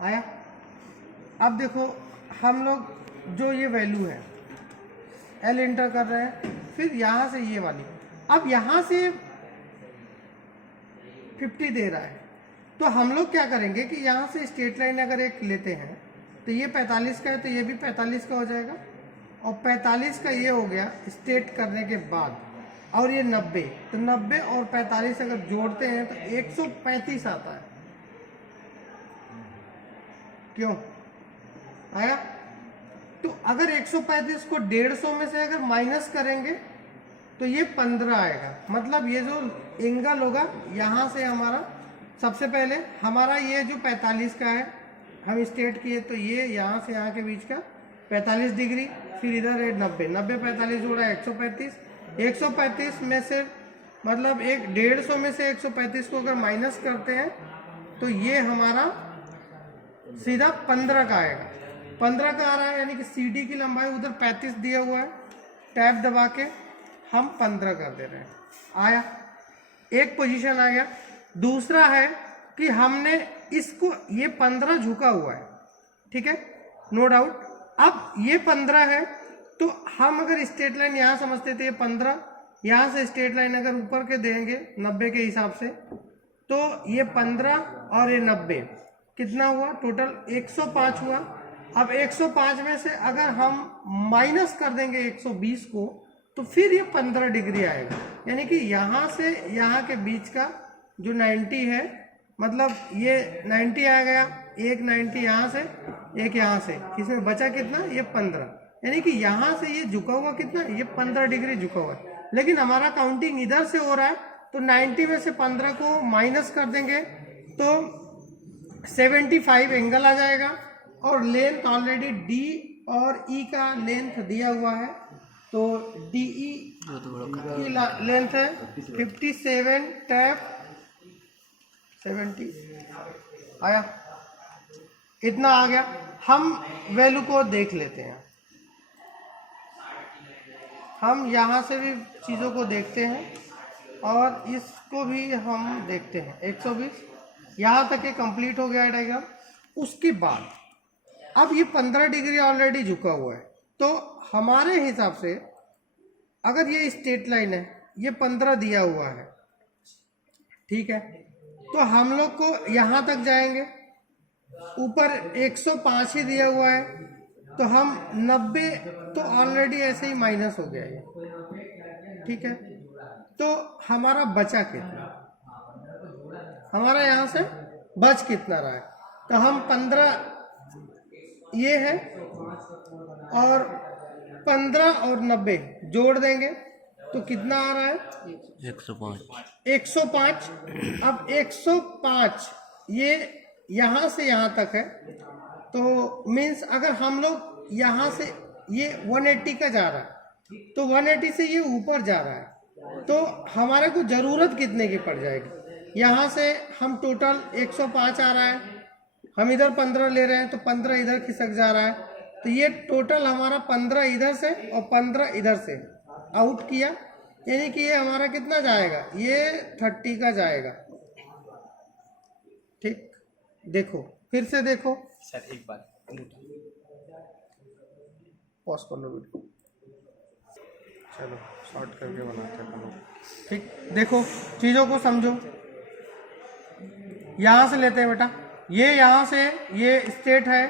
आया। अब देखो हम लोग जो ये वैल्यू है एल इंटर कर रहे हैं, फिर यहाँ से ये वाली, अब यहाँ से 50 दे रहा है, तो हम लोग क्या करेंगे कि यहाँ से स्ट्रेट लाइन अगर एक लेते हैं तो ये 45 का है, तो ये भी 45 का हो जाएगा, और 45 का ये हो गया स्ट्रेट करने के बाद, और ये 90, तो 90 और 45 अगर जोड़ते हैं तो 135 आता है। क्यों आया? तो अगर 135 को 150 में से अगर माइनस करेंगे तो ये 15 आएगा। मतलब ये जो एंगल होगा यहाँ से हमारा, सबसे पहले हमारा ये जो 45 का है हम स्ट्रेट किए, तो ये यहाँ से यहाँ के बीच का 45 डिग्री, फिर इधर है 90, 90 45 जोड़ा 135, 135 में से मतलब 150 में से 135 को अगर माइनस करते हैं तो ये हमारा सीधा 15 का आएगा। 15 का आ रहा है, यानी कि CD की लंबाई उधर 35 दिया हुआ है, टैब दबा के हम 15 कर दे रहे हैं। आया, एक पोजीशन आ गया। दूसरा है कि हमने इसको, ये 15 झुका हुआ है, ठीक है, नो डाउट। अब ये 15 है, तो हम अगर स्ट्रेट लाइन यहाँ समझते थे, ये 15 यहाँ से स्ट्रेट लाइन अगर ऊपर के देंगे 90 के हिसाब से, तो ये 15 और ये 90 कितना हुआ? टोटल 105 हुआ। अब 105 में से अगर हम माइनस कर देंगे 120 को, तो फिर ये 15 डिग्री आएगा, यानी कि यहाँ से यहाँ के बीच का जो 90 है, मतलब ये 90 आ गया, एक 90 यहाँ से, एक यहाँ से, इसमें बचा कितना? ये 15, यानी कि यहाँ से ये झुका हुआ कितना? ये 15 डिग्री झुका हुआ है। लेकिन हमारा काउंटिंग इधर से हो रहा है, तो 90 में से 15 को माइनस कर देंगे तो 75 एंगल आ जाएगा, और लेंथ ऑलरेडी D और E का लेंथ दिया हुआ है, तो DE की लेंथ है 57, टैप 70 आया, इतना आ गया। हम वैल्यू को देख लेते हैं, हम यहाँ से भी चीज़ों को देखते हैं और इसको भी हम देखते हैं। 120 यहाँ तक ये कंप्लीट हो गया है डायग्राम। उसके बाद अब ये 15 डिग्री ऑलरेडी झुका हुआ है, तो हमारे हिसाब से अगर ये स्ट्रेट लाइन है, ये 15 दिया हुआ है, ठीक है, तो हम लोग को यहाँ तक जाएंगे, ऊपर 105 ही दिया हुआ है, तो हम 90 तो ऑलरेडी ऐसे ही माइनस हो गया ये, ठीक है। तो हमारा बचा कितना? हमारा यहाँ से बच कितना रहा है? तो हम 15 ये है, और 15 और 90 जोड़ देंगे तो कितना आ रहा है? 105। अब 105 ये यहाँ से यहाँ तक है, तो मीन्स अगर हम लोग यहाँ से, ये 180 का जा रहा है, तो 180 से ये ऊपर जा रहा है, तो हमारे को ज़रूरत कितने की पड़ जाएगी? यहाँ से हम टोटल 105 आ रहा है, हम इधर 15 ले रहे हैं, तो 15 इधर खिसक जा रहा है, तो ये टोटल हमारा 15 इधर से और 15 इधर से आउट किया, यानी कि ये हमारा कितना जाएगा? ये 30 का जाएगा, ठीक। देखो फिर से देखो सर, एक बार पॉज कर लो वीडियो, चलो शॉर्ट करके बनाते हैं, ठीक। देखो चीज़ों को समझो, यहाँ से लेते हैं बेटा, ये यहाँ से ये स्ट्रेट है,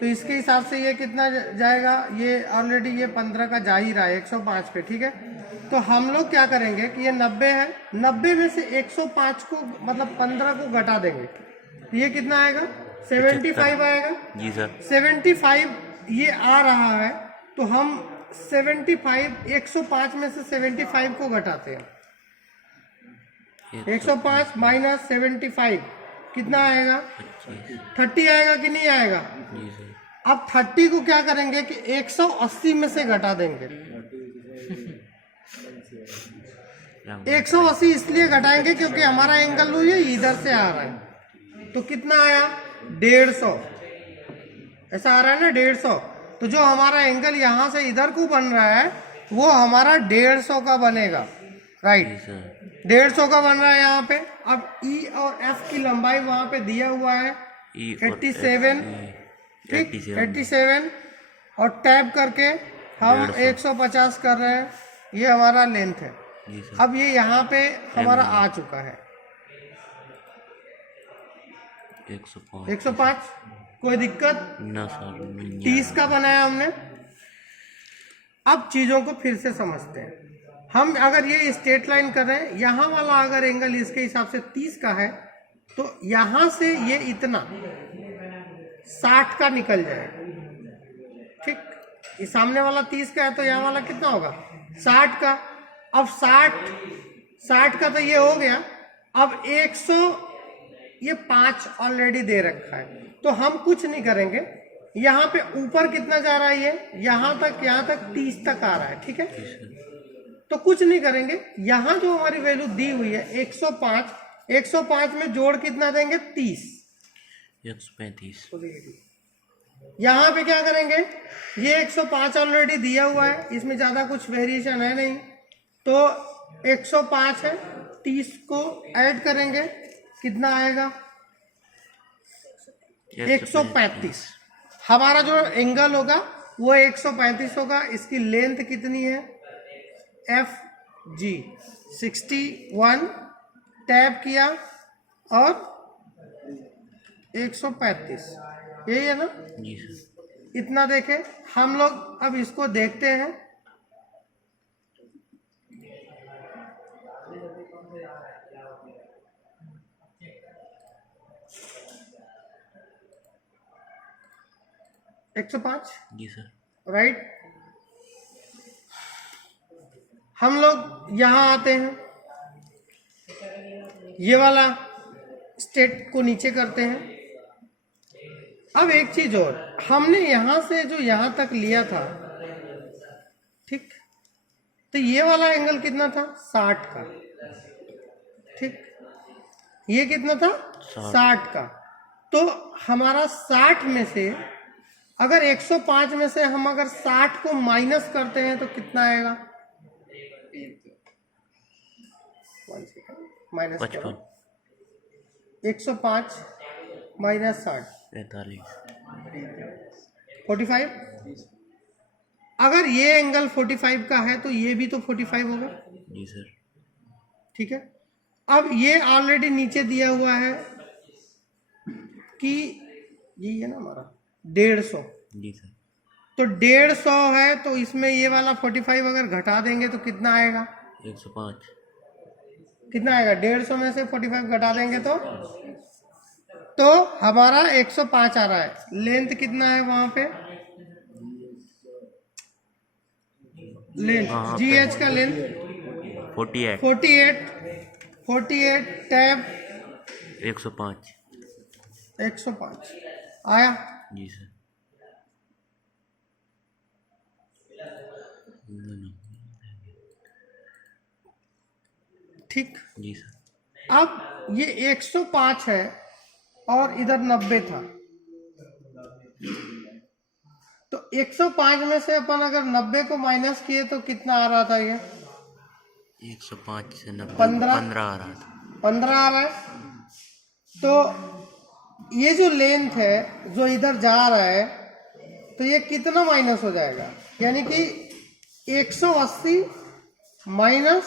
तो इसके हिसाब से ये कितना जाएगा? ये ऑलरेडी ये 15 का जा ही रहा है 105 पे, ठीक है। तो हम लोग क्या करेंगे कि ये 90 है, 90 में से 105 को मतलब 15 को घटा देंगे, तो ये कितना आएगा? 75 आएगा जी सर। 75 ये आ रहा है, तो हम 75 105 में से 75 को घटाते हैं, 105 माइनस 75 कितना आएगा? 30 आएगा कि नहीं आएगा? जी सर। अब 30 को क्या करेंगे कि 180 में से घटा देंगे। 180 इसलिए घटाएंगे क्योंकि हमारा एंगल ये इधर से आ रहा है, तो कितना आया? 150, ऐसा आ रहा है ना, 150। तो जो हमारा एंगल यहाँ से इधर को बन रहा है वो हमारा 150 का बनेगा, राइट। 150 का बन रहा है यहाँ पे। अब E और F की लंबाई वहाँ पे दिया हुआ है 87, ठीक 87 और टैप करके हम 150 कर रहे हैं। ये हमारा लेंथ है। अब ये यहाँ पे हमारा आ चुका है 105। कोई दिक्कत ना सर, 30 का बनाया हमने। अब चीजों को फिर से समझते हैं। हम अगर ये स्ट्रेट लाइन कर रहे हैं, यहाँ वाला अगर एंगल इसके हिसाब से 30 का है तो यहां से ये इतना 60 का निकल जाएगा, ठीक। ये सामने वाला 30 का है तो यहाँ वाला कितना होगा 60 का। अब 60 का तो ये हो गया। अब 100 ये 5 ऑलरेडी दे रखा है तो हम कुछ नहीं करेंगे। यहाँ पे ऊपर कितना जा रहा है ये यहाँ तक 30 तक आ रहा है, ठीक है। तो कुछ नहीं करेंगे। यहाँ जो हमारी वैल्यू दी हुई है 105 में जोड़ कितना देंगे 30, 135। यहाँ पे क्या करेंगे, ये 105 ऑलरेडी दिया हुआ है, इसमें ज्यादा कुछ वेरिएशन है नहीं तो 105 है, 30 को ऐड करेंगे कितना आएगा 135। हमारा जो एंगल होगा वो 135 होगा। इसकी लेंथ कितनी है FG 61, टैप किया और 135, यही है ना जी सर। इतना देखें हम लोग। अब इसको देखते हैं। एक 105 जी सर। राइट। हम लोग यहां आते हैं, ये वाला स्टेट को नीचे करते हैं। अब एक चीज और, हमने यहां से जो यहां तक लिया था, ठीक, तो ये वाला एंगल कितना था 60 का, ठीक। ये कितना था 60 का। तो हमारा 60 में से अगर 105 में से हम अगर 60 को माइनस करते हैं तो कितना आएगा माइनस 105 माइनस 60 45। अगर ये एंगल 45 का है तो ये भी तो 45 होगा जी सर। ठीक है। अब ये ऑलरेडी नीचे दिया हुआ है कि ये है ना हमारा 150 जी सर। तो 150 है तो इसमें ये वाला 45 अगर घटा देंगे तो कितना आएगा 105। कितना आएगा 150 में से 45 घटा देंगे तो हमारा 105 आ रहा है। लेंथ कितना है वहां पे लेंथ GH का लेंथ 48 टैब 105 आया जी सर। ठीक। जी सर। अब ये 105 है और इधर 90 था तो 105 में से अपन अगर 90 को माइनस किए तो कितना आ रहा था ये 105 से 90 15 आ रहा था 15 आ रहा है। तो ये जो लेंथ है जो इधर जा रहा है तो ये कितना माइनस हो जाएगा, यानी कि 180 माइनस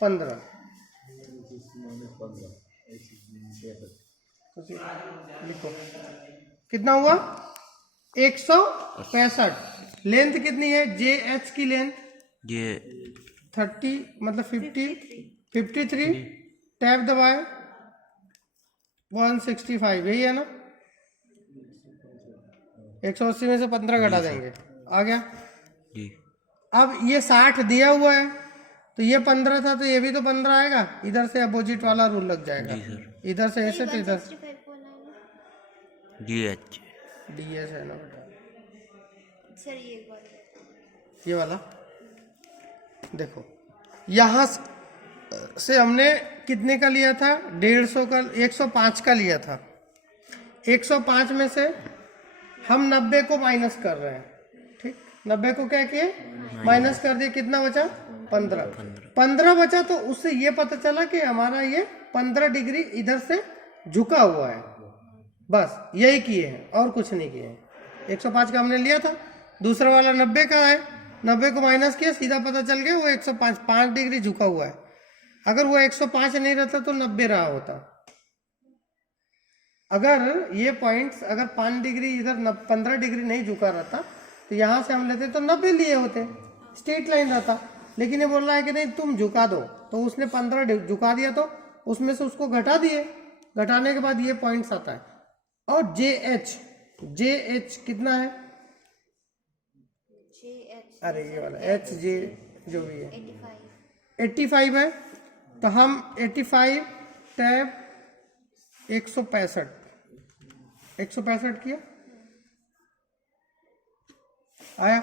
15 लिखो कितना हुआ 165। लेंथ कितनी है JH की लेंथ ये 30 मतलब 53 टैप दबाए 165 यही है ना। 180 में से 15 घटा देंगे आ गया जी। अब ये 60 दिया हुआ है तो ये 15 था तो ये भी तो 15 आएगा। इधर से अपोजिट वाला रूल लग जाएगा जी सर। इधर से ऐसे तो इधर से GH DS है ना बेटा सर ये वाला देखो यहाँ से हमने कितने का लिया था 150 का 105 का लिया था। 105 में से हम 90 को माइनस कर रहे हैं, ठीक। 90 को क्या किए माइनस कर दिए, कितना बचा 15 बचा। तो उससे ये पता चला कि हमारा ये 15 डिग्री इधर से झुका हुआ है। बस यही किए हैं और कुछ नहीं किए हैं। 105 का हमने लिया था, दूसरा वाला 90 का है, 90 को माइनस किया, सीधा पता चल गया वो 105 5 डिग्री झुका हुआ है। अगर वो 105 नहीं रहता तो 90 रहा होता। अगर ये पॉइंट्स अगर 5 डिग्री इधर 15 डिग्री नहीं झुका रहता तो यहाँ से हम लेते तो 90 लिए होते, स्ट्रेट लाइन रहता। लेकिन ये बोल रहा है कि नहीं तुम झुका दो, तो उसने 15 झुका दिया, तो उसमें से उसको घटा दिए, घटाने के बाद ये पॉइंट्स आता है। और जे एच कितना है? अरे ये वाला एच जे जो भी है 85 है। तो हम 85 टैब 165 किया, आया।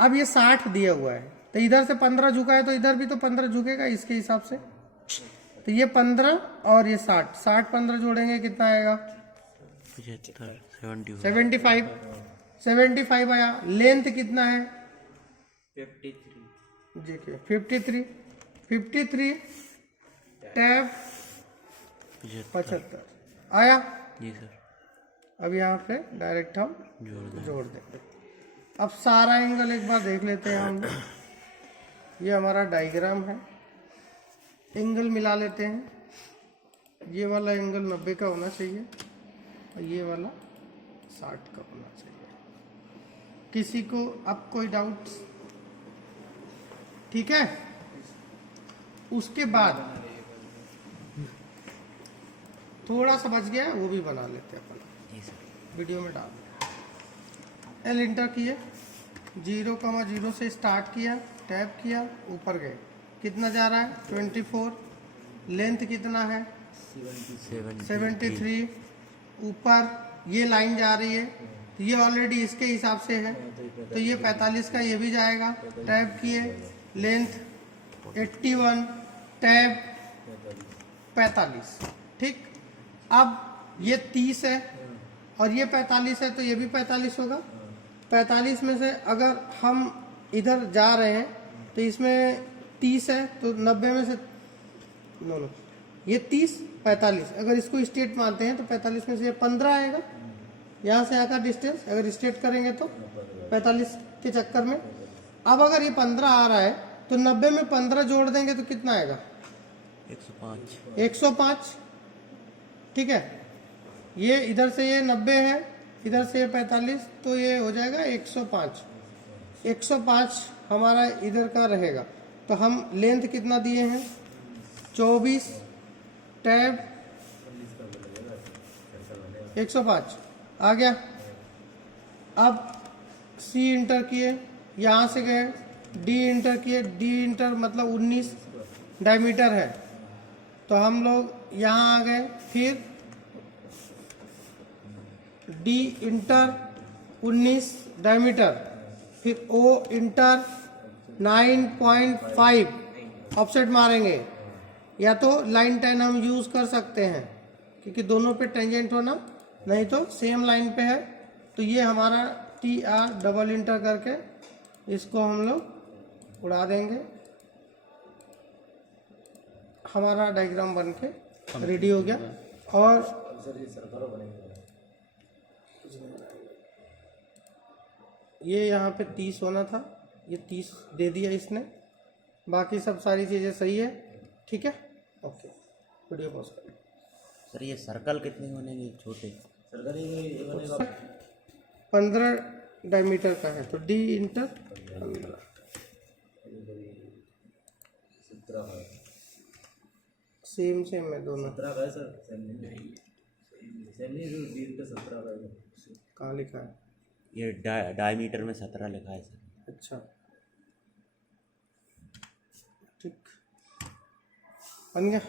अब ये 60 दिया हुआ है, तो इधर से 15 झुका है तो इधर भी तो 15 झुकेगा इसके हिसाब से। तो ये 15 और ये 60 15 जोड़ेंगे कितना आएगा? 75 आया। लेंथ कितना है? 53 टैब 75 आया। जी सर। अब यहाँ पे डायरेक्ट हम जोड़ देंगे। अब सारा एंगल एक बार देख लेते हैं हम। ये हमारा डायग्राम है, एंगल मिला लेते हैं। ये वाला एंगल 90 का होना चाहिए और ये वाला 60 का होना चाहिए। किसी को अब कोई डाउट? ठीक है। उसके बाद थोड़ा सा बच गया, वो भी बना लेते हैं अपन, वीडियो में डाल। एल इंटर किए, 0,0 से स्टार्ट किया, टैप किया, ऊपर गए, कितना जा रहा है? 24। लेंथ कितना है? 73। ऊपर ये लाइन जा रही है, तो ये ऑलरेडी इसके हिसाब से है, तो ये 45 का ये भी जाएगा। टैप किए, लेंथ 81, टैप 45। ठीक। अब ये 30 है और ये 45 है, तो ये भी 45 होगा। 45 में से अगर हम इधर जा रहे हैं तो इसमें 30 है, तो 90 में से नो ये 30 45, अगर इसको स्ट्रेट मानते हैं तो 45 में से ये 15 आएगा। यहाँ से आकर डिस्टेंस अगर स्ट्रेट करेंगे तो 45 के चक्कर में। अब अगर ये 15 आ रहा है तो 90 में 15 जोड़ देंगे तो कितना आएगा? 105। ठीक है। ये इधर से ये 90 है, इधर से ये 45, तो ये हो जाएगा 105। 105 हमारा इधर का रहेगा। तो हम लेंथ कितना दिए हैं? 24 टैब 105 आ गया। अब सी इंटर किए, यहाँ से गए, डी इंटर किए, डी इंटर मतलब 19 डायमीटर है, तो हम लोग यहाँ आ गए। फिर डी इंटर 19 डायमीटर, फिर ओ इंटर 9.5 ऑफसेट मारेंगे, या तो लाइन 10 हम यूज कर सकते हैं क्योंकि दोनों पे टेंजेंट होना, नहीं तो सेम लाइन पे है। तो ये हमारा टी आर डबल इंटर करके इसको हम लोग उड़ा देंगे। हमारा डायग्राम बन के रेडी हो गया। और ये यहाँ पे 30 होना था, ये 30 दे दिया इसने। बाकी सब सारी चीज़ें सही है। ठीक है, ओके, वीडियो पॉज करें। सर ये सर्कल कितने बनेंगे? छोटे सर्कल ही 15 डायमीटर का है, तो डी इंटर 15 सेम है दोनों। 17 का है सर, कहाँ लिखा है? ये डायमीटर में 17 लिखा है सर। अच्छा, ठीक, बन गया।